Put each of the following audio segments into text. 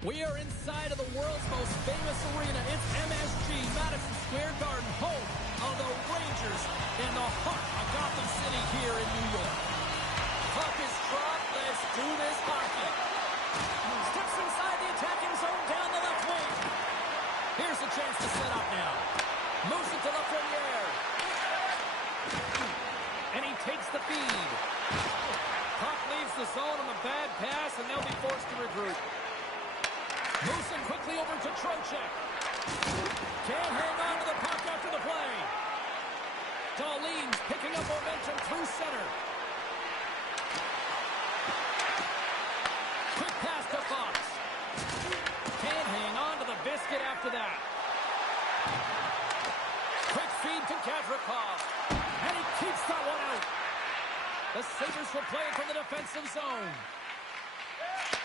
We are inside of the world's most famous arena. It's MSG, Madison Square Garden, home of the Rangers in the heart of Gotham City here in New York. Puck is dropped. Let's do this hockey. Steps inside the attacking zone down the left wing. Here's a chance to set up now. Moves it to BUF NYR. And he takes the feed. Puck leaves the zone on a bad pass, and they'll be forced to regroup. Moves it quickly over to Trocheck. Can't hang on to the puck after the play. Darlene's picking up momentum through center. Quick pass to Fox. Can't hang on to the biscuit after that. Quick feed to Gavrikov. And he keeps that one out. The Sabres will play it from the defensive zone.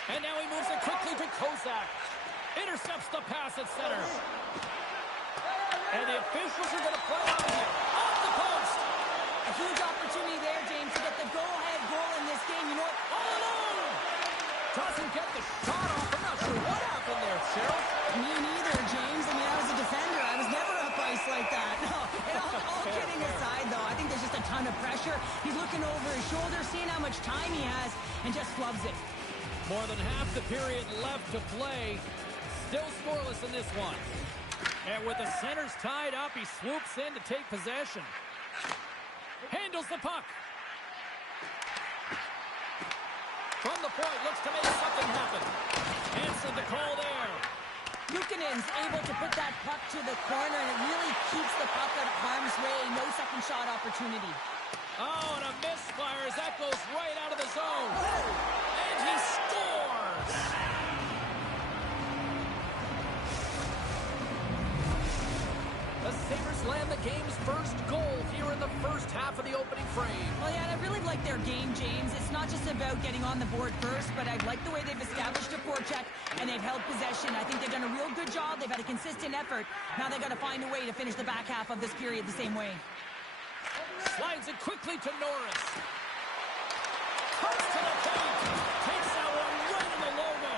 And now he moves it quickly to Kozak. Intercepts the pass at center. And the officials are going to play on here. Off the post. A huge opportunity there, James, to get the go-ahead goal in this game. You know what? All alone. Doesn't get the shot off. I'm not sure what happened there, Cheryl. Me neither, James. I mean, I was a defender. I was never up ice like that. No. And all kidding aside, though, I think there's just a ton of pressure. He's looking over his shoulder, seeing how much time he has, and just flubs it. More than half the period left to play. Still scoreless in this one. And with the centers tied up, he swoops in to take possession. Handles the puck. From the point, looks to make something happen. Answered the call there. Luukkonen's able to put that puck to the corner, and it really keeps the puck out of harm's way. No second shot opportunity. Oh, and a misfire as that goes right out of the zone. And he scores! The Sabres land the game's first goal here in the first half of the opening frame. Well, yeah, and I really like their game, James. It's not just about getting on the board first, but I like the way they've established a forecheck and they've held possession. I think they've done a real good job. They've had a consistent effort. Now they've got to find a way to finish the back half of this period the same way. Slides it quickly to Norris. Cuts to the paint. Takes that one right in the logo.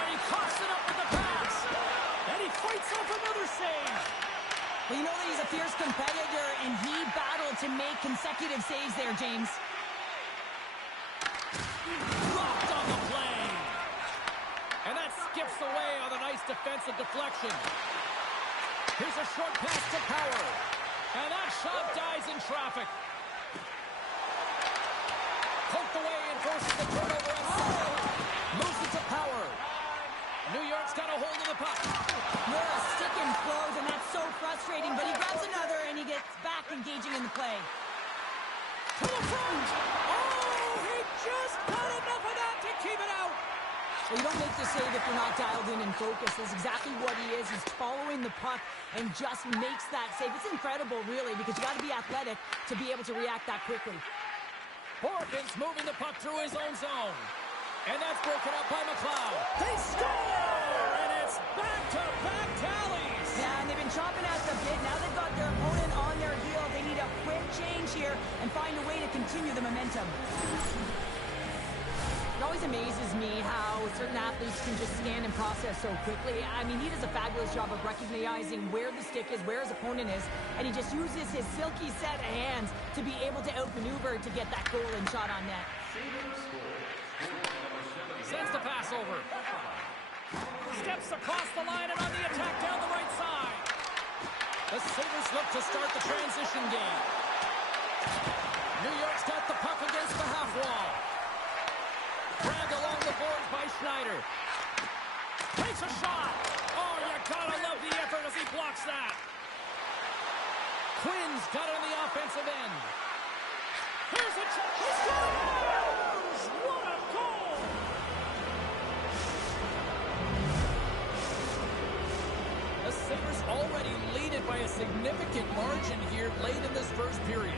And he coughs it up with the pass. And he fights off another save. Well, you know that he's a fierce competitor, and he battled to make consecutive saves there, James. Dropped on the play. And that skips away on a nice defensive deflection. Here's a short pass to Power. And that shot dies in traffic. Poked away and forces the turnover at center. Moves it to Power. New York's got a hold of the puck. Norris stick and throws, and that's so frustrating, but he grabs another, and he gets back engaging in the play. To the front. Oh, he just got enough of that to keep it out. Well, you don't make the save if you're not dialed in and focused. That's exactly what he is. He's following the puck and just makes that save. It's incredible, really, because you got to be athletic to be able to react that quickly. Horkins moving the puck through his own zone. And that's broken up by McLeod. They score! And it's back-to-back tallies. Yeah, and they've been chopping at the bit. Now they've got their opponent on their heel. They need a quick change here and find a way to continue the momentum. It always amazes me how certain athletes can just scan and process so quickly. I mean, he does a fabulous job of recognizing where the stick is, where his opponent is, and he just uses his silky set of hands to be able to outmaneuver to get that goal and shot on net. Sends the pass over. Steps across the line and on the attack down the right side. The Sabres look to start the transition game. New York's got the puck against the half wall. Grabbed along the boards by Schneider. Takes a shot. Oh, you gotta love the effort as he blocks that. Quinn's got it on the offensive end. Here's a chance. He scores! What a goal! The Sabres already lead it by a significant margin here late in this first period.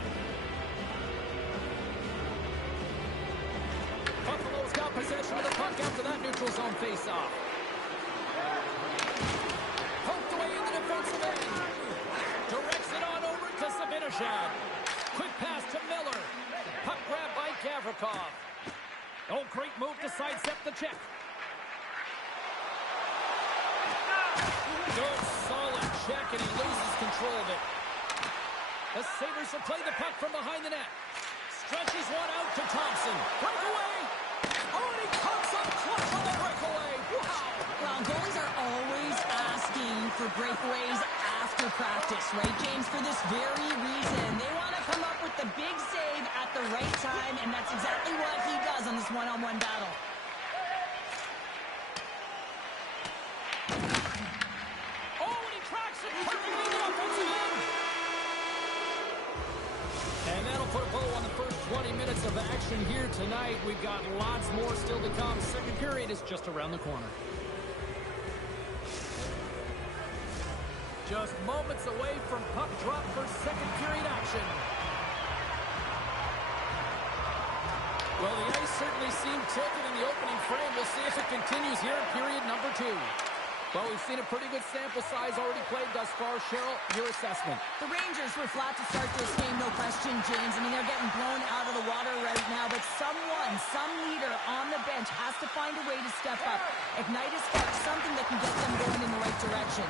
Buffalo's got possession of the puck after that neutral zone faceoff. Poked away in the defensive end. Directs it on over to Zibanejad. Quick pass to Miller. Puck grab by Gavrikov. Oh, great move to sidestep the check. Good, solid check, and he loses control of it. The Sabres have played the puck from behind the net. Stretches one out to Thompson. Breakaway! Oh, and he comes up clutch on the breakaway. Wow! Well, goalies are always asking for breakaways after practice, right, James? For this very reason. They want to come up with the big save at the right time, and that's exactly what he does on this one-on-one battle. Oh, and he tracks it perfectly in the offensive end. And that'll put a bow on the first 20 minutes of action here tonight. We've got lots more still to come. Second period is just around the corner. Just moments away from puck drop for second period action. Well, the ice certainly seemed tilted in the opening frame. We'll see if it continues here in period number 2. Well, we've seen a pretty good sample size already played thus far. Cheryl, your assessment. The Rangers were flat to start this game, no question, James. I mean, they're getting blown out of the water right now, but some leader on the bench has to find a way to step up, ignite a spark, something that can get them going in the right direction.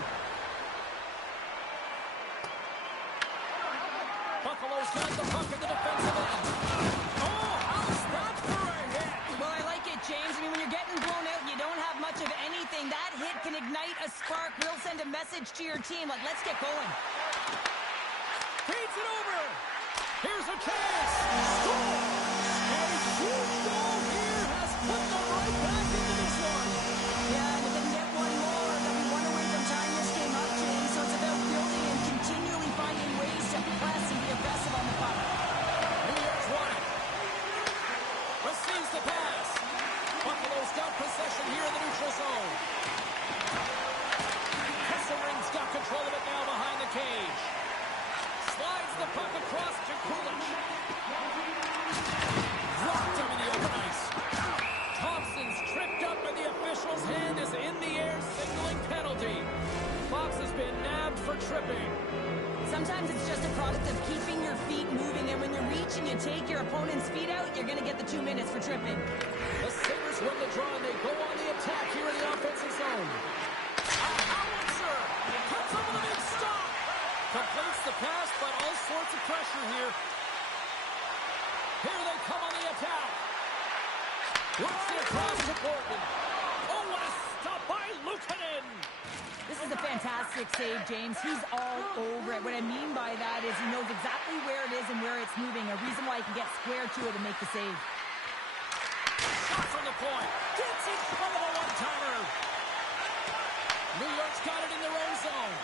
Buffalo's got the puck in the defensive end. Oh, how's that for a hit? Well, I like it, James. I mean, when you're getting blown out and you don't have much of anything, that hit can ignite a spark. We'll send a message to your team, like, let's get going. Feeds it over. Here's a chance. Score! And a huge goal here has put them right back into this one. Yeah, and if they can get one more, they'll be one away from tying this game up, James. So it's about building and continually finding ways to press and be aggressive on the puck. New York's won it. Receives the pass. Buffalo's got possession here in the neutral zone. Kesselring's got control of it now behind the cage. Slides the puck across to Kulich. Dropped him in the open ice. Thompson's tripped up and the official's hand is in the air signaling penalty. Fox has been nabbed for tripping. Sometimes it's just a product of keeping your feet moving, and when you reach and you take your opponent's feet out, you're going to get the 2 minutes for tripping. The Sabres win the draw, and they go on the attack here in the offensive zone. Howitzer comes over the big stop. Completes the pass, but all sorts of pressure here. Here they come on the attack. Works it across to Gordon. Oh, what a stop by Luukkonen. This is a fantastic save, James. He's all over it. What I mean by that is he knows exactly where it is and where it's moving, a reason why he can get square to it and make the save. Shot from the point. Gets in front of a one-timer. New York's got it in their own zone.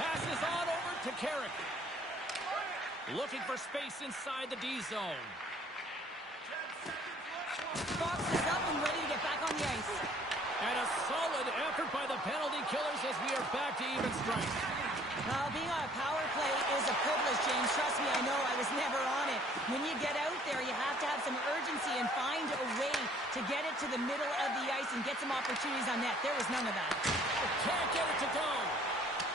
Passes on over to Carrick. Looking for space inside the D zone. Fox is up and ready to get back on the ice. And a solid effort by the penalty killers as we are back to even strength. Well, being on a power play is a privilege, James. Trust me, I know. I was never on it. When you get out there, you have to have some urgency and find a way to get it to the middle of the ice and get some opportunities on net. There was none of that. Can't get it to go.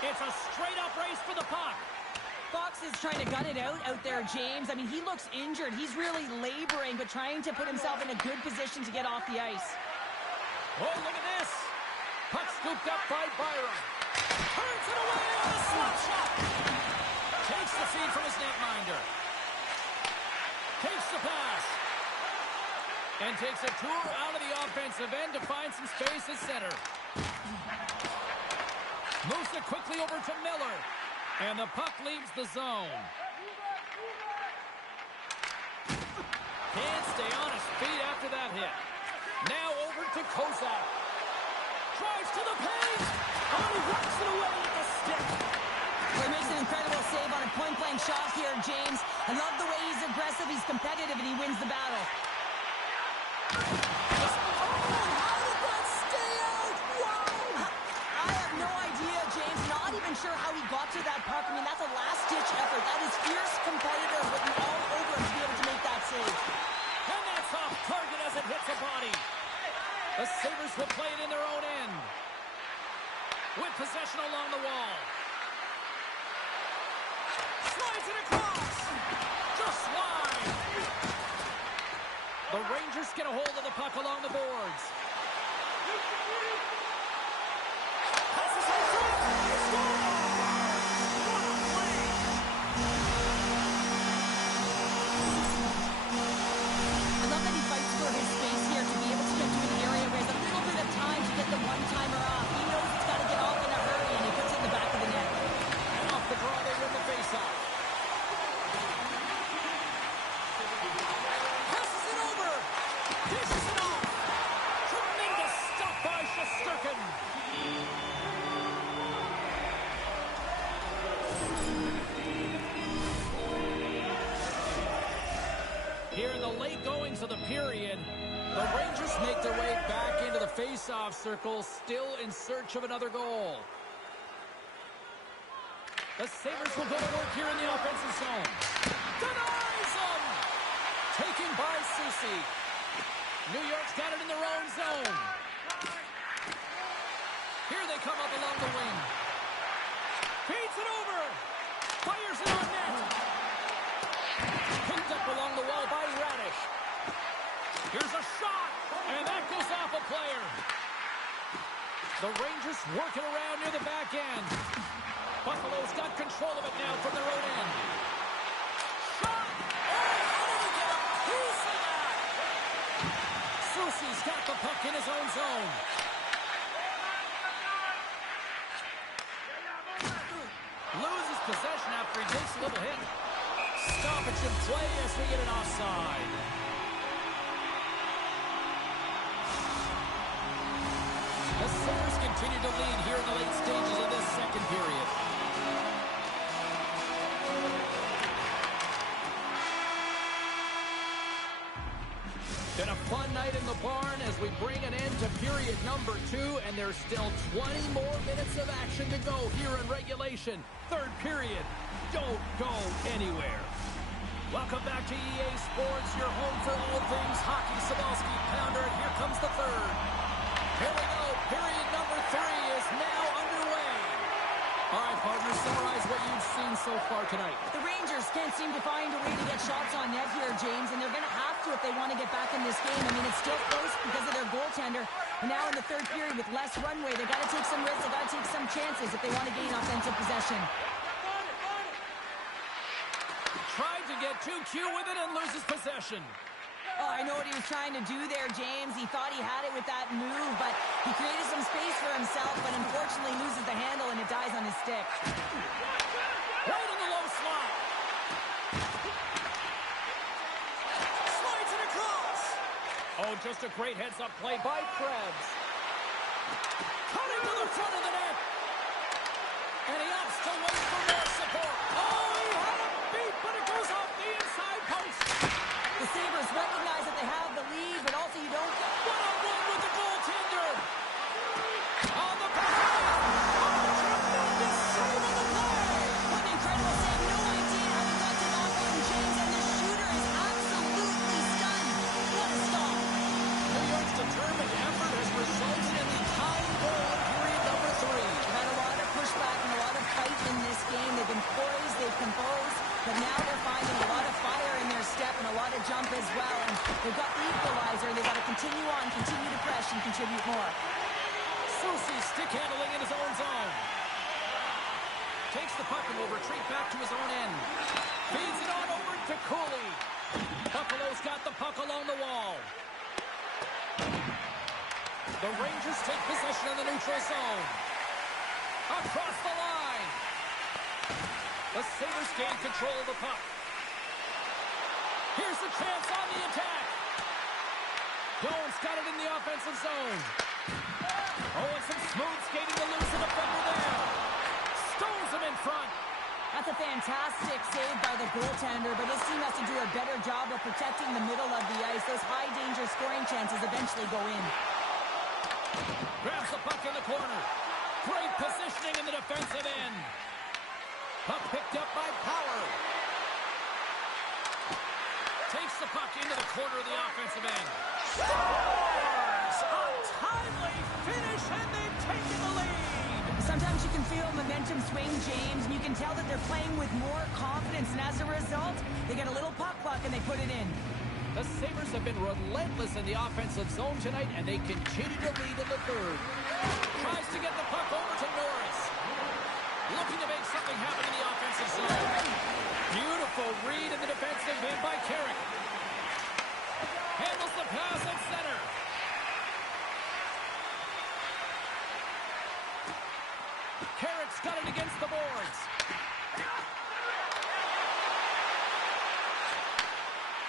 It's a straight-up race for the puck. Fox is trying to gut it out there, James. I mean, he looks injured. He's really laboring, but trying to put himself in a good position to get off the ice. Oh, look at this. Puck scooped up by Byram. Turns it away on a slap shot. Takes the feed from his netminder. Takes the pass. And takes a tour out of the offensive end to find some space at center. Moves it quickly over to Miller. And the puck leaves the zone. Can't stay on his feet after that hit. Now over to Kozak. Drives to the paint. Oh, he rocks it away with the stick. Well, he makes an incredible save on a point-blank shot here, James. I love the way he's aggressive, he's competitive, and he wins the battle. Oh, how did that stay out? Wow! I have no idea, James. Not even sure how he got to that puck. I mean, that's a last-ditch effort. That is fierce competitor looking all over him to be able to make that save. And that's off target as it hits a body. The Sabres will play it in their own end. With possession along the wall. Slides it across. Just wide. The Rangers get a hold of the puck along the boards. Passes in front. Here in the late goings of the period, the Rangers make their way back into the face-off circle, still in search of another goal. The Sabres will go to work here in the offensive zone. Denies them! Taken by Soucy. New York's got it in their own zone. Here they come up along the wing. Feeds it over. Fires it on net. Picked up along the wall by Radish. Here's a shot, and that goes off a player. The Rangers working around near the back end. Buffalo's got control of it now from their own end. Shot! Oh, how did he get a piece of that? Soucy's got the puck in his own zone. Loses possession after he takes a little hit. Stoppage in play as we get an offside. The Sabres continue to lead here in the late stages of this second period. Been a fun night in the barn as we bring an end to period number 2, and there's still 20 more minutes of action to go here in regulation. Third period. Don't go anywhere. Welcome back to EA Sports, your home for all things hockey. Sabalski, Pounder, and here comes the third. Here we go. Period number 3 is now underway. All right, partners, summarize what you've seen so far tonight. The Rangers can't seem to find a way to get shots on net here, James, and they're going to have to if they want to get back in this game. I mean, it's still close because of their goaltender. And now in the third period with less runway, they've got to take some risks. They've got to take some chances if they want to gain offensive possession. Tried to get too cute with it and loses possession. Oh, I know what he was trying to do there, James. He thought he had it with that move, but he created some space for himself, but unfortunately loses the handle and it dies on his stick. Right in the low slot. Slides it across. Oh, just a great heads-up play by Krebs. Cutting to the front of the net. And he opts to wait for more support. Oh, he had a beat, but it goes off the inside post. The Sabres recognize that they have the lead, but also you don't get... One-on-one with the goaltender. On the back. Oh, tremendous save on the play. What an incredible save. No idea how he got to that one, James, and the shooter is absolutely stunned. What a stop. New York's determined effort has resulted in the tying goal in period number 3. They've had a lot of pushback and a lot of fight in this game. They've been poised, they've composed, but now they're finding a lot of fire in their step and a lot of jump as well. And they've got the equalizer. They've got to continue on, continue to press, and contribute more. Soucy stick handling in his own zone. Takes the puck and will retreat back to his own end. Feeds it on over to Cooley. Buffalo's got the puck along the wall. The Rangers take possession of the neutral zone. Across the line. The Sabres gain control of the puck. Here's the chance on the attack. Doan's got it in the offensive zone. Oh, and some smooth skating to lose the defender there. Stones him in front. That's a fantastic save by the goaltender, but this team has to do a better job of protecting the middle of the ice. Those high-danger scoring chances eventually go in. Grabs the puck in the corner. Great positioning in the defensive end. Puck picked up by Power. Takes the puck into the corner of the offensive end. Scores! A timely finish, and they've taken the lead. Sometimes you can feel momentum swing, James, and you can tell that they're playing with more confidence, and as a result, they get a little puck luck and they put it in. The Sabres have been relentless in the offensive zone tonight, and they continue to lead in the third. Tries to get the puck over to Norris. Looking to make something happen in the offensive zone. Beautiful read in the defensive end by Carrick. Handles the pass at center. Carrick's got it against the boards.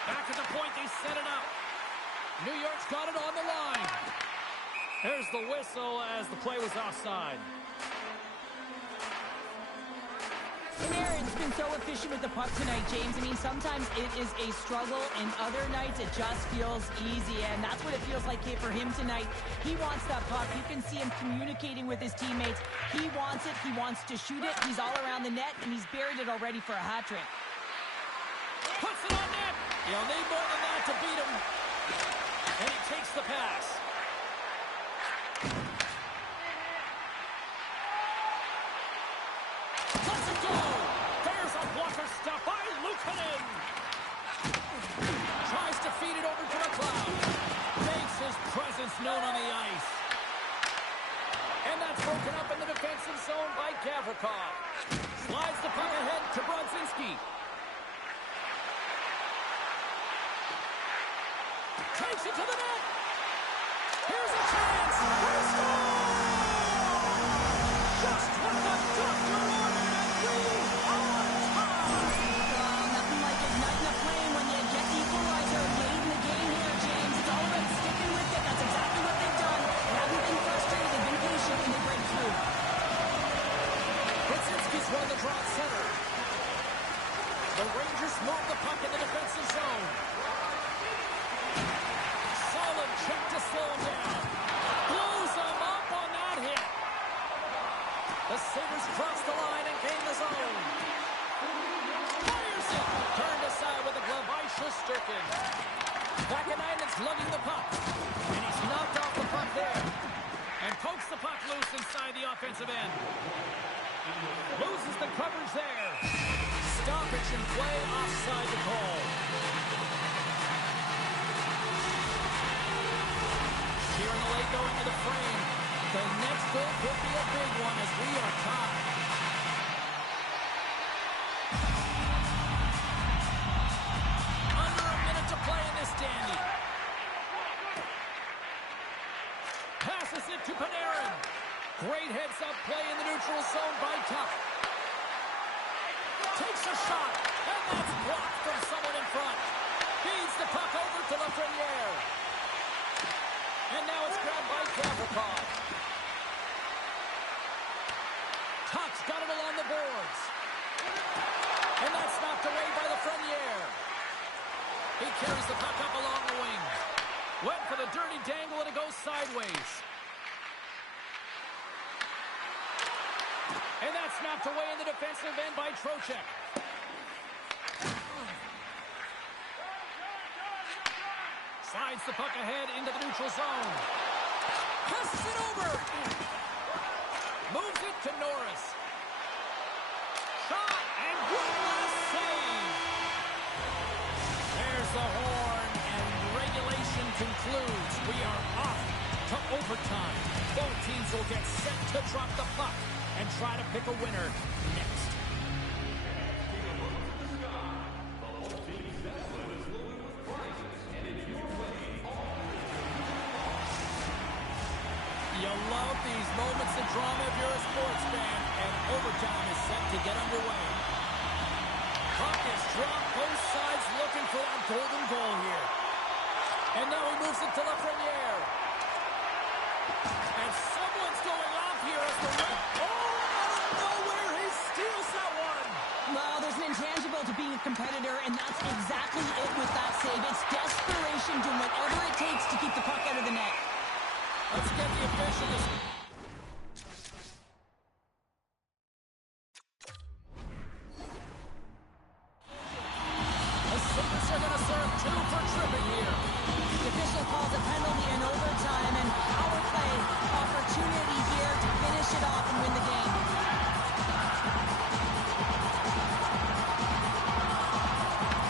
Back at the point, they set it up. New York's got it on the line. There's the whistle as the play was offside. Panarin's been so efficient with the puck tonight, James. I mean, sometimes it is a struggle, and other nights it just feels easy, and that's what it feels like here for him tonight. He wants that puck. You can see him communicating with his teammates. He wants it. He wants to shoot it. He's all around the net, and he's buried it already for a hat trick. Puts it on net. He'll need more than that to beat him. And he takes the pass. Let's it go. There's a blocker stop by Luukkonen. Tries to feed it over to McLeod. Makes his presence known on the ice. And that's broken up in the defensive zone by Gavrikov. Slides the puck ahead to Brodzinski. Takes it to the net. Here's a chance. They score! Just what the doctor ordered, and we are tied. Nothing like igniting a flame when you get the equalizer late in the game here, James. It's all about sticking with it. That's exactly what they've done. They haven't been frustrated. They've been patient, and they break through. Brodzinski's won the draw at center. The Rangers move the puck in the defensive zone. Solid check to slow him down. Blows him up on that hit. The Sabres cross the line and gain the zone. Fires it. Turned aside with a glove by Shesterkin. Vakanainen's lugging the puck. And he's knocked off the puck there. And pokes the puck loose inside the offensive end. Loses the coverage there. Stoppage in play offside the call. Here in the late going to the frame. The next goal could be a big one as we are tied. Under a minute to play in this dandy. Passes it to Panarin. Great heads-up play in the neutral zone by Tuck. Takes a shot, and that's blocked from someone in front. Feeds the puck over to Lafreniere. And now it's grabbed by Gavrikov. Tuck's got it along the boards. And that's knocked away by Lafreniere. He carries the puck up along the wing. Went for the dirty dangle, and it goes sideways. And that's knocked away in the defensive end by Trocheck. Slides the puck ahead into the neutral zone. Passes it over. Moves it to Norris. Shot and good save. There's the horn and regulation concludes. We are off to overtime. Both teams will get set to drop the puck and try to pick a winner next. You love these moments of drama if you're a sports fan, and overtime is set to get underway. Puck is dropped, both sides looking for that golden goal here. And now he moves it to Lafreniere. And someone's going off here as the ref. Out of nowhere, he steals that one. Well, there's an intangible to being a competitor, and that's exactly it with that save. It's desperation, doing whatever it takes to keep the puck out of the net. Let's get the officials. The Sabres are going to serve 2 for tripping here. The official calls a penalty in overtime, and power play opportunity here to finish it off and win the game.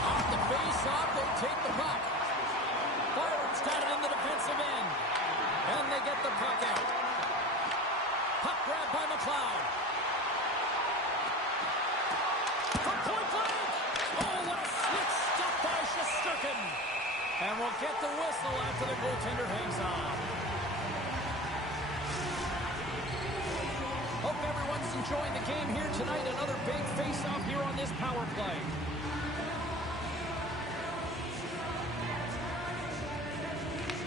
Off the face-off, they take the puck. Byron's got it in the defensive end. And they get the puck out. Puck grabbed by McLeod. From point blank. Oh, what a slick stop by Shesterkin. And we'll get the whistle after the goaltender hangs on. Hope everyone's enjoying the game here tonight. Another big face-off here on this power play.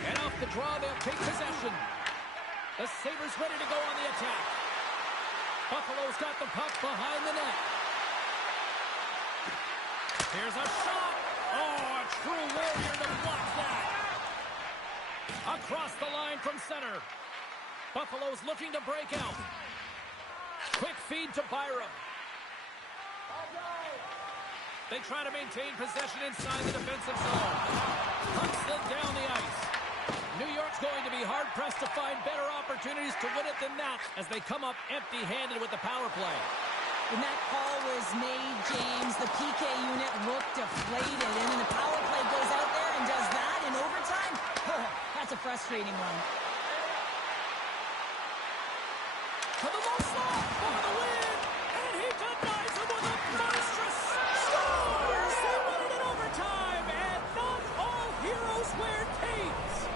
And off the draw, they'll take possession. The Sabres ready to go on the attack. Buffalo's got the puck behind the net. Here's a shot. Oh, a true warrior to block that. Across the line from center. Buffalo's looking to break out. Quick feed to Byram. They try to maintain possession inside the defensive zone. Puck slid down the ice. New York's going to be hard-pressed to find better opportunities to win it than that as they come up empty-handed with the power play. When that call was made, James, the PK unit looked deflated, and then the power play goes out there and does that in overtime? Oh, that's a frustrating one. To the low slot for the win, and he denies him with a monstrous scores! They win it in overtime, and not all heroes wear capes!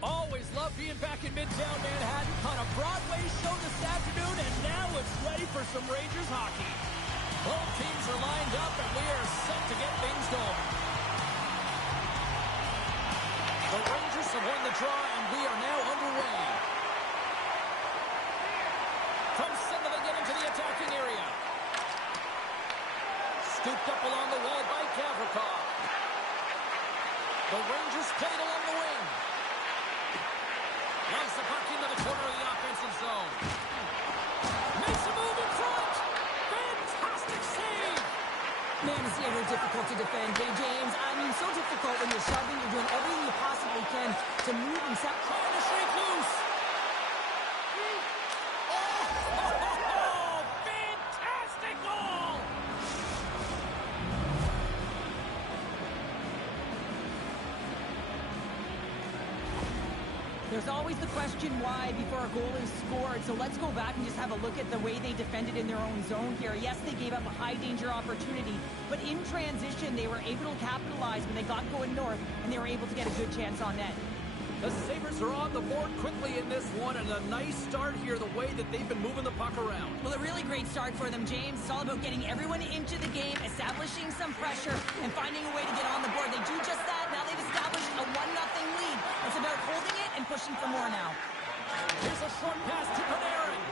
Always love being back in Midtown Manhattan on a Broadway show this afternoon, and now it's ready for some Rangers hockey. Both teams are lined up, and we are set to get things going. The Rangers have won the draw, and we are now underway. From center, they get into the attacking area. Scooped up along the wall by Gavrikov. The Rangers played along the wing. Loves the puck into the corner of the offensive zone. Makes a move in front. Fantastic save. Man, it's ever difficult to defend. Hey, James, I mean, so difficult when you're shoving. You're doing everything you possibly can to move and set. Trying to shake loose. Oh, fantastic goal. There's always the question why before a goal is scored, so let's go back and just have a look at the way they defended in their own zone here. Yes, they gave up a high-danger opportunity, but in transition, they were able to capitalize when they got going north, and they were able to get a good chance on net. The Sabres are on the board quickly in this one, and a nice start here the way that they've been moving the puck around. Well, a really great start for them, James. It's all about getting everyone into the game, establishing some pressure, and finding a way to get on the board. They do just that. Now they've established a 1-0 lead. It's about holding it and pushing for more now. Here's a short pass to Panarin.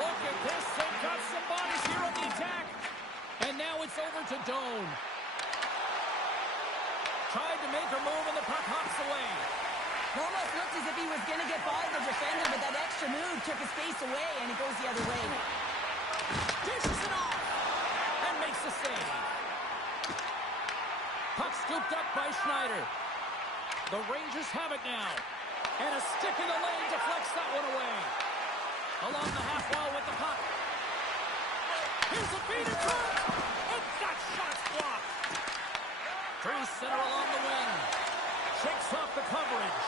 Look at this. They've got some bodies here on the attack. And now it's over to Doan. Tried to make a move, and the puck hops away. Almost looked as if he was going to get by the defender, but that extra move took his face away, and it goes the other way. Dishes it off and makes the save. Puck scooped up by Schneider. The Rangers have it now. And a stick in the lane deflects that one away. Along the half wall with the puck. Here's a feed in front. And that shot's blocked. Through center along the wing. Shakes off the coverage.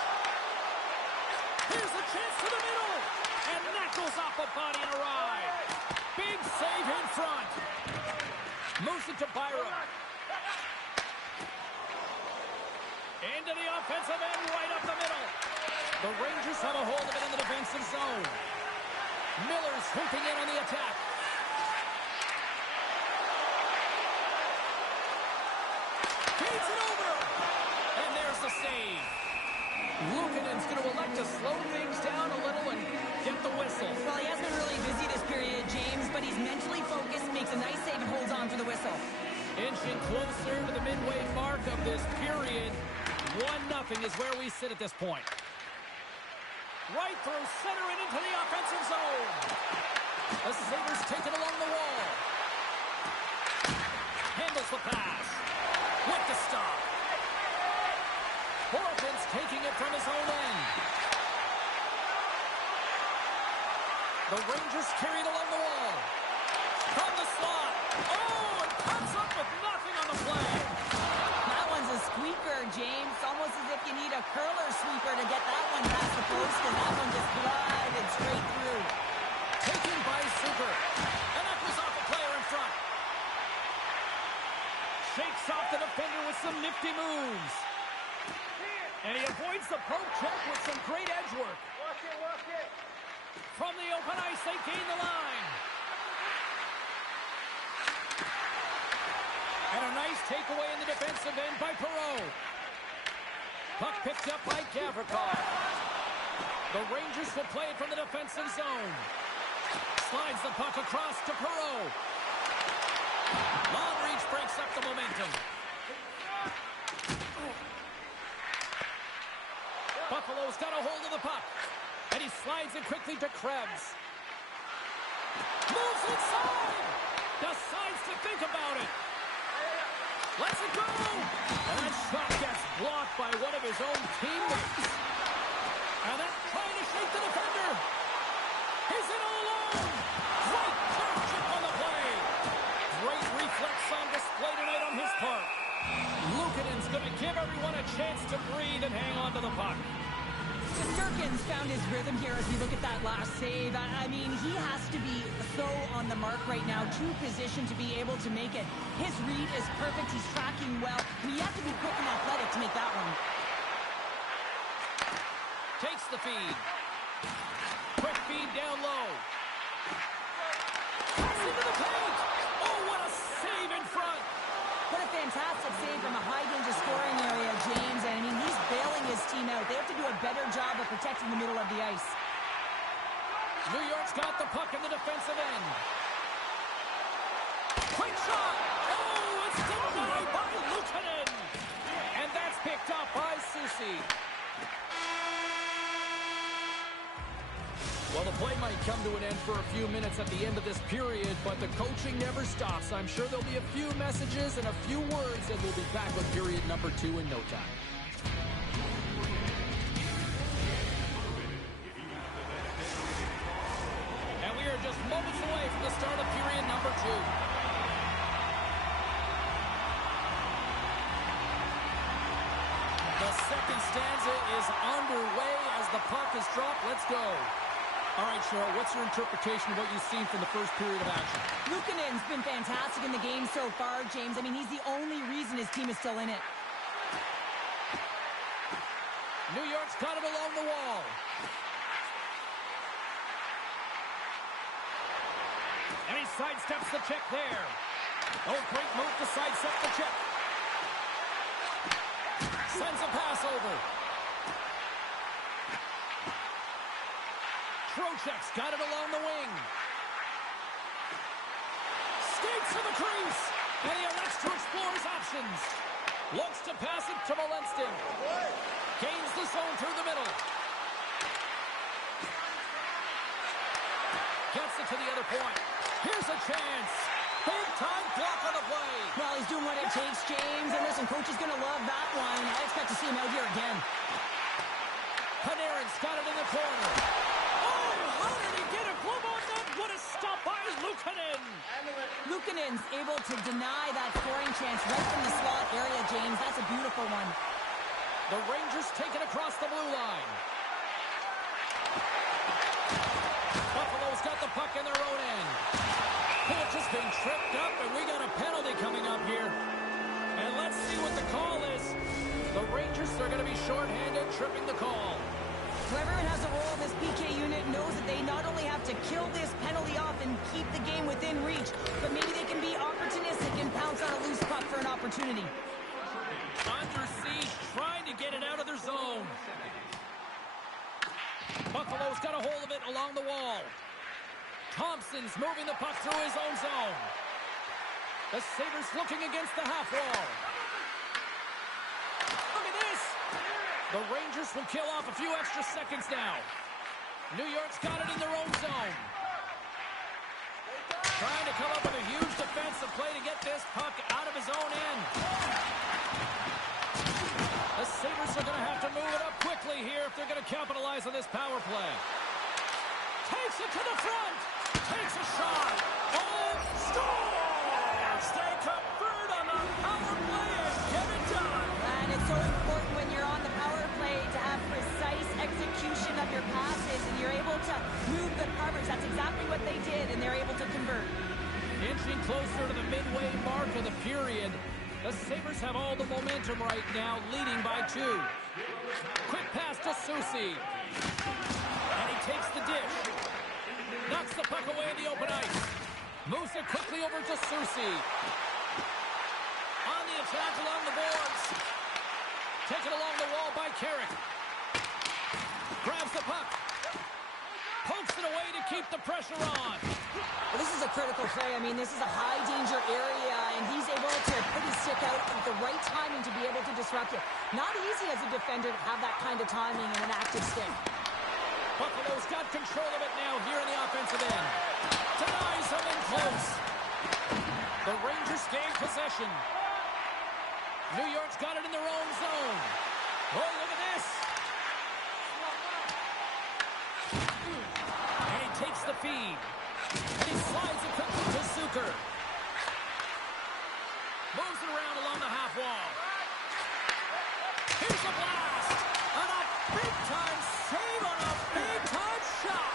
Here's a chance to the middle. And that goes off a body and a ride. Big save in front. Moves it to Byram. Into the offensive end, right up the middle. The Rangers have a hold of it in the defensive zone. Miller's hooping in on the attack. Feeds it over. And there's the save. Luukkonen's going to elect to slow things down a little and get the whistle. Well, he has been really busy this period, James, but he's mentally focused, makes a nice save, and holds on for the whistle. Inching closer to the midway mark of this period. 1-0 is where we sit at this point. Right through center and into the offensive zone. The Sabres take it along the wall. Handles the pass. The Rangers carried along the wall. From the slot. Oh, and comes up with nothing on the play. That one's a squeaker, James. Almost as if you need a curler sweeper to get that one past the post, because that one just glided straight through. Taken by Super. And that was off a player in front. Shakes off the defender with some nifty moves. And he avoids the poke check with some great edge work. Watch it. From the open ice, they gain the line. And a nice takeaway in the defensive end by Perreault. Puck picked up by Gavrikov. The Rangers will play it from the defensive zone. Slides the puck across to Perreault. Long reach breaks up the momentum. Buffalo's got a hold of the puck. And he slides it quickly to Krebs. Moves inside! Decides to think about it. Lets it go! And that shot gets blocked by one of his own teammates. And that's trying to shake the defender. He's in all alone! Great chip on the play! Great reflex on display tonight on his part. Luukkonen's going to give everyone a chance to breathe and hang on to the puck. Shesterkin's found his rhythm here as we look at that last save. I mean, he has to be so on the mark right now, true position to be able to make it. His read is perfect. He's tracking well. I mean, you have to be quick and athletic to make that one. Takes the feed. Quick feed down low. Pass into the paint. Oh, what a save in front. What a fantastic save from a high-danger scoring area, James. And I mean, he's bailing his team out. They have to do a better job of protecting the middle of the ice. New York's got the puck in the defensive end. Quick shot! Oh, it's denied by Luukkonen! And that's picked up by Susi. Well, the play might come to an end for a few minutes at the end of this period, but the coaching never stops. I'm sure there'll be a few messages and a few words, and we'll be back with period number 2 in no time. And we are just moments away from the start of period number 2. The second stanza is underway as the puck is dropped. Let's go. All right, Cheryl, what's your interpretation of what you've seen from the first period of action? Luukkonen's been fantastic in the game so far, James. I mean, he's the only reason his team is still in it. New York's got it along the wall. And he sidesteps the check there. Oh, great move to sidestep the check. Sends a pass over. Trocheck's got it along the wing. Skates to the crease. And he elects to explore his options. Looks to pass it to Molenstin. Gains the zone through the middle. Gets it to the other point. Here's a chance. Big time block on the play. Well, he's doing what it takes, James. And listen, coach is going to love that one. I expect to see him out here again. Panarin's got it in the corner. Oh, how did he get a glove on that? What a stop by Luukkonen. Luukkonen's able to deny that scoring chance right from the slot area, James. That's a beautiful one. The Rangers take it across the blue line. Buffalo's got the puck in their own end. Pitch has been tripped up, and we got a penalty coming up here. And let's see what the call is. The Rangers are going to be shorthanded, tripping the call. Whoever has a role in this PK unit knows that they not only have to kill this penalty off and keep the game within reach, but maybe they can be opportunistic and pounce on a loose puck for an opportunity. Under siege, trying to get it out of their zone. Buffalo's got a hold of it along the wall. Thompson's moving the puck through his own zone. The Sabres looking against the half wall. Look at this! The Rangers will kill off a few extra seconds now. New York's got it in their own zone. Trying to come up with a huge defensive play to get this puck out of his own end. The Sabres are going to have to move it up quickly here if they're going to capitalize on this power play. Takes it to the front. Takes a shot. Oh, scores! They convert on the power play and get it done. And it's so important when you're on the power play to have precise execution of your passes, and you're able to move the coverage. That's exactly what they did, and they're able to convert. Inching closer to the midway mark of the period. The Sabres have all the momentum right now, leading by 2. Quick pass to Soucy. And he takes the dish. Knocks the puck away in the open ice. Moves it quickly over to Soucy. On the attack along the boards. Taken along the wall by Carrick. Grabs the puck. Pokes it away to keep the pressure on. Well, this is a critical play. I mean, this is a high-danger area, and he's able to put his stick out at the right timing to be able to disrupt it. Not easy as a defender to have that kind of timing and an active stick. Buffalo's got control of it now here in the offensive end. Denies him in close. The Rangers gain possession. New York's got it in their own zone. Oh, look at this. And he takes the feed. And he slides it quickly to Zucker. Moves it around along the half wall. Here's a blast. And a big-time save on a big-time shot.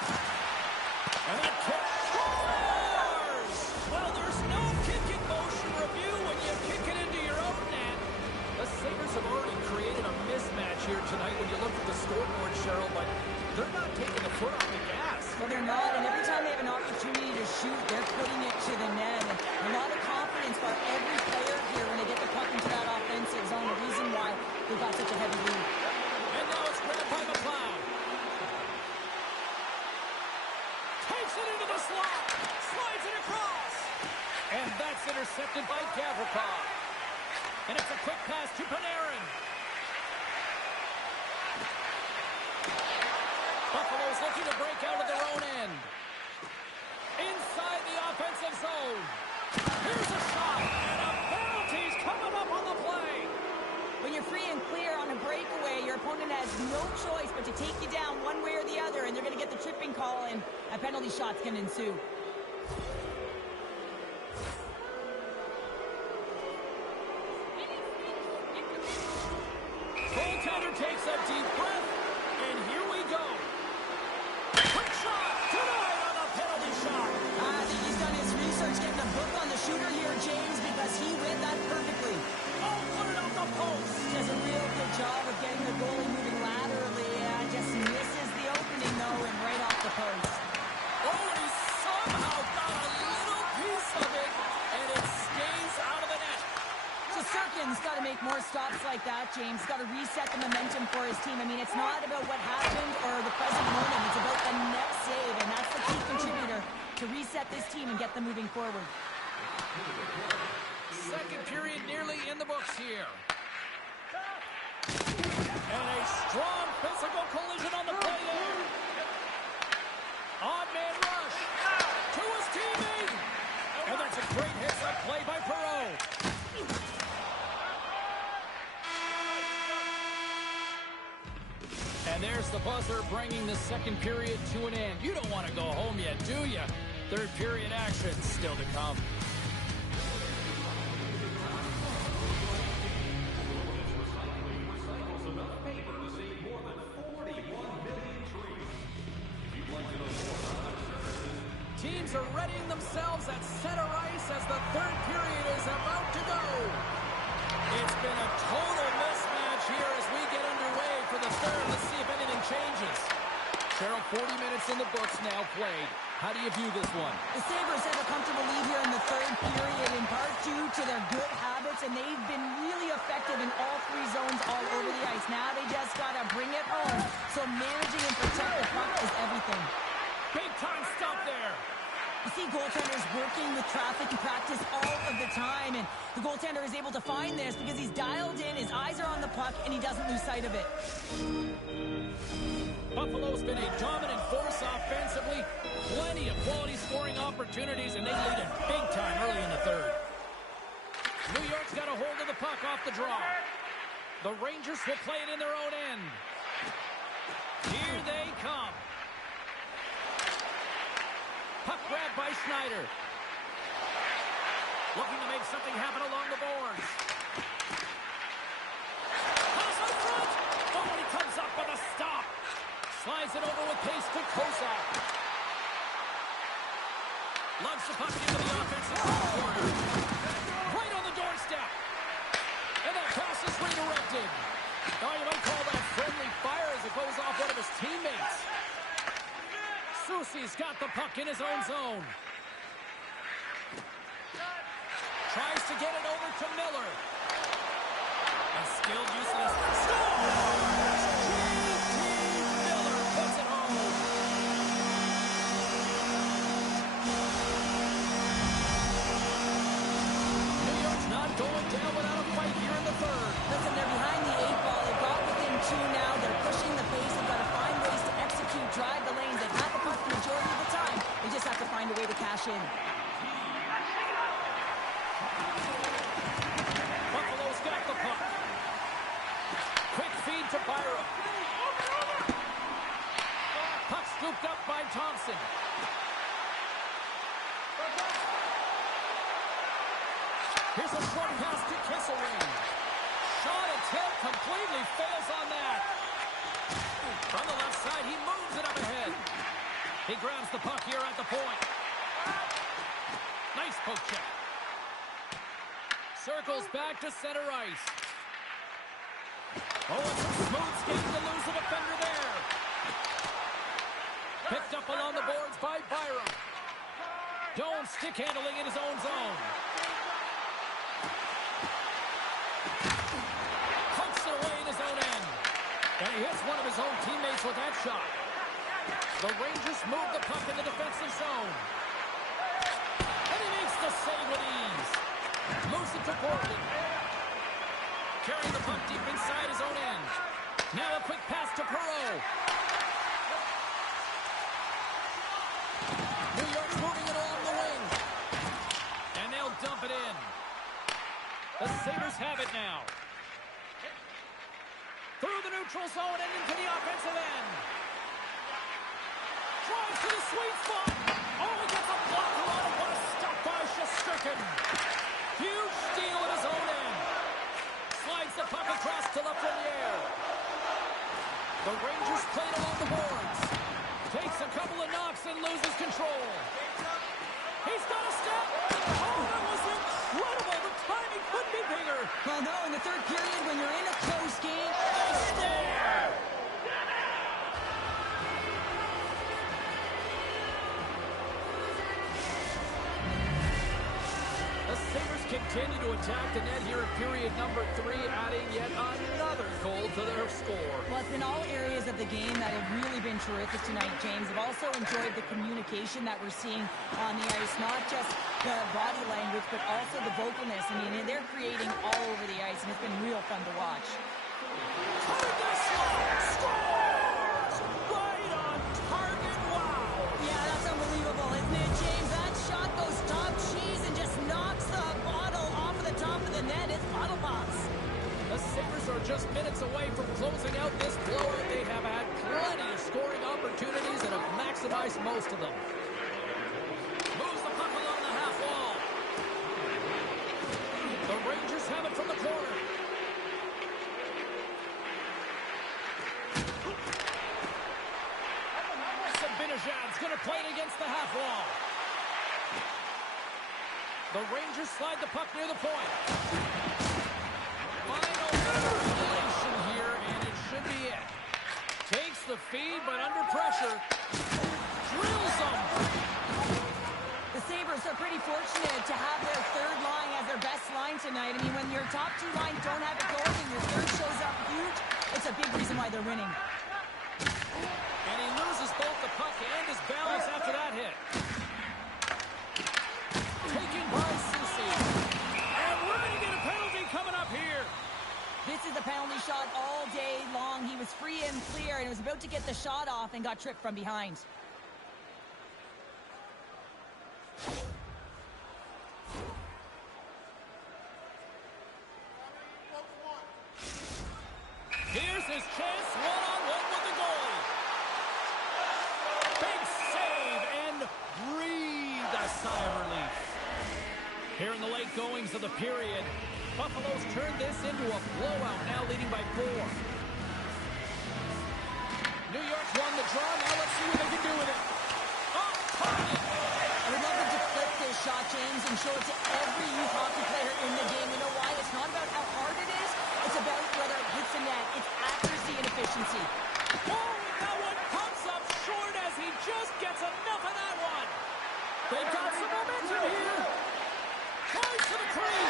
And that kick scores! Well, there's no kicking motion review when you kick it into your own net. The Sabres have already created a mismatch here tonight when you look at the scoreboard, Cheryl, but they're not taking the foot off the gas. Well, they're not, and every time they have an opportunity to shoot, they're putting it to the net. And a lot of confidence for every player here when they get the puck into that offensive zone. The reason why they've got such a heavy lead. And now it's grabbed by McLeod. Takes it into the slot. Slides it across. And that's intercepted by Gavrikov. And it's a quick pass to Panarin. Buffalo's looking to break out of their own end. Inside the offensive zone. Here's a shot. And a penalty's coming up on the play. When you're free and clear on a breakaway, your opponent has no choice but to take you down one way or the other, and they're going to get the tripping call, and a penalty shot's going to ensue. Goaltender takes a deep breath, and here we go. Quick shot, denied on a penalty shot. I think he's done his research, getting a book on the shooter here, James, because he read that perfectly. Oh, put it off the post. Does a real good job of getting the goalie moving laterally. Just misses the opening, though, and right off the post. Oh, and he somehow got a little piece of it, and it skates out of the net. So Sturkin's got to make more stops like that, James. Got to reset the momentum for his team. I mean, it's not about what happened or the present moment. It's about the next save, and that's the key contributor to reset this team and get them moving forward. Second period nearly in the books here. And a strong physical collision on the play there. Odd man rush to his teammate. And that's a great hits-up play by Perreault. And there's the buzzer bringing the second period to an end. You don't want to go home yet, do you? Third period action still to come. Teams are readying themselves at center ice as the third period is about to go. It's been a total mismatch here as we get underway for the third. Let's see if anything changes. Cheryl, 40 minutes in the books now played. How do you view this one? The Sabres have a comfortable lead here in the third period, in part due to their good habits, and they've been really effective in all three zones all over the ice. Now they just got to bring it home. So managing and protect the puck is everything. Big time stop there. You see goaltenders working with traffic in practice all of the time, and the goaltender is able to find this because he's dialed in, his eyes are on the puck, and he doesn't lose sight of it. Buffalo's been a dominant force offensively. Plenty of quality scoring opportunities, and they lead it big time early in the third. New York's got a hold of the puck off the draw. The Rangers will play it in their own end. Here they come. Puck grabbed by Schneider. Looking to make something happen along the boards. Pass in front. Oh, he comes up with a stop. Slides it over with pace to Kozak. Lugs the puck into the offensive corner. Right on the doorstep. And that pass is redirected. Oh, you might call that friendly fire as it goes off one of his teammates. Soucy's got the puck in his own zone. Tries to get it over to Miller. A skilled, useless scores! J.T. Miller puts it home. New York's not going down without a fight here in the third. Listen, they're behind the 8 ball. They've got within 2 now. They're pushing the pace. They've got to find ways to execute, drive the lanes. They've had the puck the majority of the time. They just have to find a way to cash in. Buffalo's got the puck. Quick feed to Byram. Puck scooped up by Thompson. Here's a short pass to Kesselring. Shot attempt completely fails on that. From the left side, he moves it up ahead. He grabs the puck here at the point. Nice poke check. Circles back to center ice. Oh, it's a smooth skate to lose the defender there. Picked up along the boards by Byram. Doan stick handling in his own zone. Pokes it away in his own end. And he hits one of his own teammates with that shot. The Rangers move the puck in the defensive zone. And he makes the save with ease. Moves it to Portland. Carrying the puck deep inside his own end. Now a quick pass to Perreault. New York's moving it along the wing. And they'll dump it in. The Sabres have it now. Through the neutral zone and into the offensive end. Drives to the sweet spot. Oh, he gets a blocker on it. What a stop by Shesterkin. Huge steal at his own end. Slides the puck across to Lafreniere. The Rangers played along the boards. Takes a couple of knocks and loses control. He's got a step. Oh, that was incredible. The timing couldn't be bigger. Well, no, in the third period, when you're in a close game, There. The Sabres continue to attack the net here in period number 3, adding yet another goal to their score. well, it's been all areas of the game that have really been terrific tonight, James. I've also enjoyed the communication that we're seeing on the ice, not just the body language, but also the vocalness. I mean, they're creating all over the ice, and it's been real fun to watch. Scores! Right on target. Wow. Yeah, that's unbelievable, isn't it, James? That shot goes top cheese and just knocks the bottle off of the top of the net. It's bottle pops. The Sabres are just minutes away from closing out this blowout. They have had plenty of scoring opportunities and have maximized most of them. Moves the puck along the half wall. The Rangers have it from the corner. Sabinejad's going to play it against the half wall. The Rangers slide the puck near the point. Final regulation here, and it should be it. Takes the feed, but under pressure. Drills them. The Sabres are pretty fortunate to have their third line as their best line tonight. I mean, when your top 2 lines don't have it going and your third shows up huge, it's a big reason why they're winning. And he loses both the puck and his balance after that hit. Taken by Soucy. And we're going to get a penalty coming up here. This is a penalty shot all day long. He was free and clear and was about to get the shot off and got tripped from behind. Here's his chance, one-on-one with the goalie. Big save and breathe. Here in the late goings of the period, Buffalo's turned this into a blowout, now leading by 4. New York won the draw. Now let's see what they can do with it. Oh, target! I would love them to flip this shot, James, and show it to every youth hockey player in the game. You know why? It's not about how hard it is. It's about whether it hits the net. It's accuracy and efficiency. Oh, that one comes up short as he just gets enough of that one. They've got some momentum here. Tries for the crease.